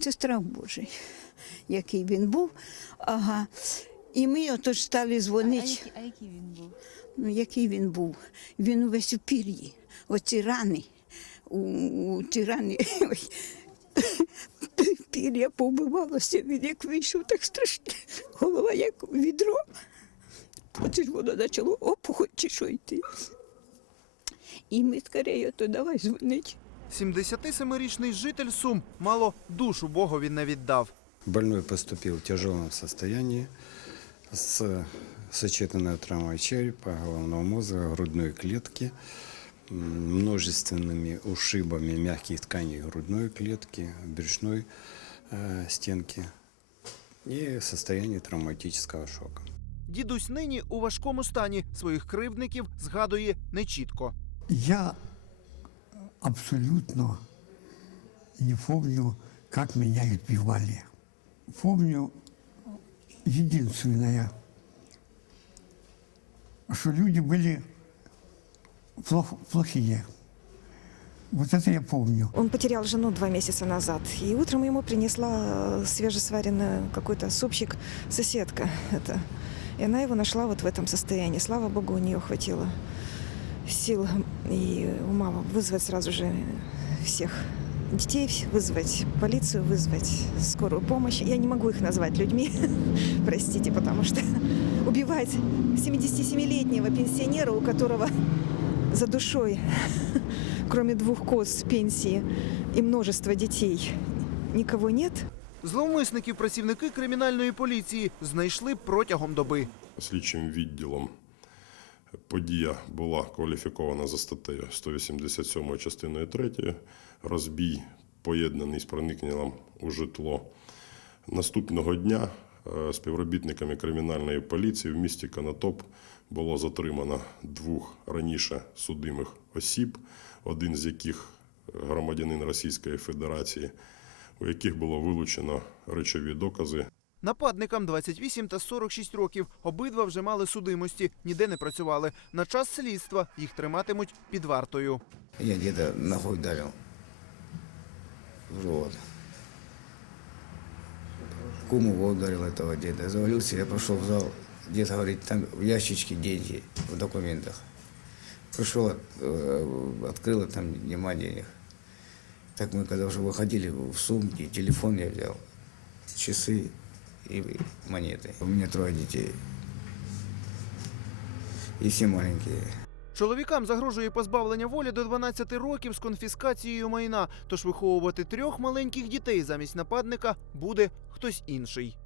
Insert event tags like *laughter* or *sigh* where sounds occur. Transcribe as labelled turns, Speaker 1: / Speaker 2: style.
Speaker 1: Це страх Божий, який він був. Ага. І ми отож стали
Speaker 2: А
Speaker 1: дзвонити.
Speaker 2: який, а який він був?
Speaker 1: Ну, який він був? Він увесь у пір'ї. Оці рани. У, у ці рани. *laughs* Ой. Пір'я повбивалося, він як вийшов, так страшно. Голова як відро. Ж воно почало опухоть чи що йти. І ми скорее, то давай дзвонить.
Speaker 3: 77-річний житель Сум мало душу Богові не віддав.
Speaker 4: Больной поступил в тяжелом состоянии с сочетанной травмой черепа, головного мозга, грудной клетки, множественными ушибами мягких тканей грудной клетки, брюшной э, стенки и состояние травматического шока.
Speaker 3: Дідусь нині у важкому стані своїх кривдників згадує нечітко.
Speaker 5: Я абсолютно не помню, как меня избивали. Помню единственное, что люди были плох- плохие. Вот это я помню.
Speaker 6: Он потерял жену два месяца назад, и утром ему принесла э, свежесваренный какой-то супчик соседка. Это. И она его нашла вот в этом состоянии. Слава богу, у нее хватило сил и ума вызвать сразу же всех детей, вызвать полицию, вызвать скорую помощь. Я не могу их назвать людьми, *laughs* простите, потому что *laughs* убивать 77-летнего пенсионера, у которого за душой, *laughs* кроме двух коз пенсии и множества детей, никого нет,
Speaker 3: Зловмисників працівники кримінальної поліції знайшли протягом доби.
Speaker 7: слідчим відділом подія була кваліфікована за статтею 187 частиною 3 розбій, поєднаний з проникненням у житло. Наступного дня е, співробітниками кримінальної поліції в місті Конотоп було затримано двох раніше судимих осіб, один з яких громадянин Російської Федерації, у яких було вилучено речові докази
Speaker 3: Нападникам 28 та 46 років. Обидва вже мали судимості, ніде не працювали. На час слідства їх триматимуть під вартою.
Speaker 8: Я деда ногой ударил в живот. Куму его ударил этого деда. Завалился, я пошел в зал. Дед говорит, там в ящичке деньги в документах. Пришел, от- э, открыл, а там нема денег. Так мы когда уже выходили в сумки, телефон я взял, часы и монеты. У меня трое детей. И все маленькие.
Speaker 3: Чоловікам загрожує позбавлення волі до 12 років з конфіскацією майна. Тож виховувати трьох маленьких дітей замість нападника буде хтось інший.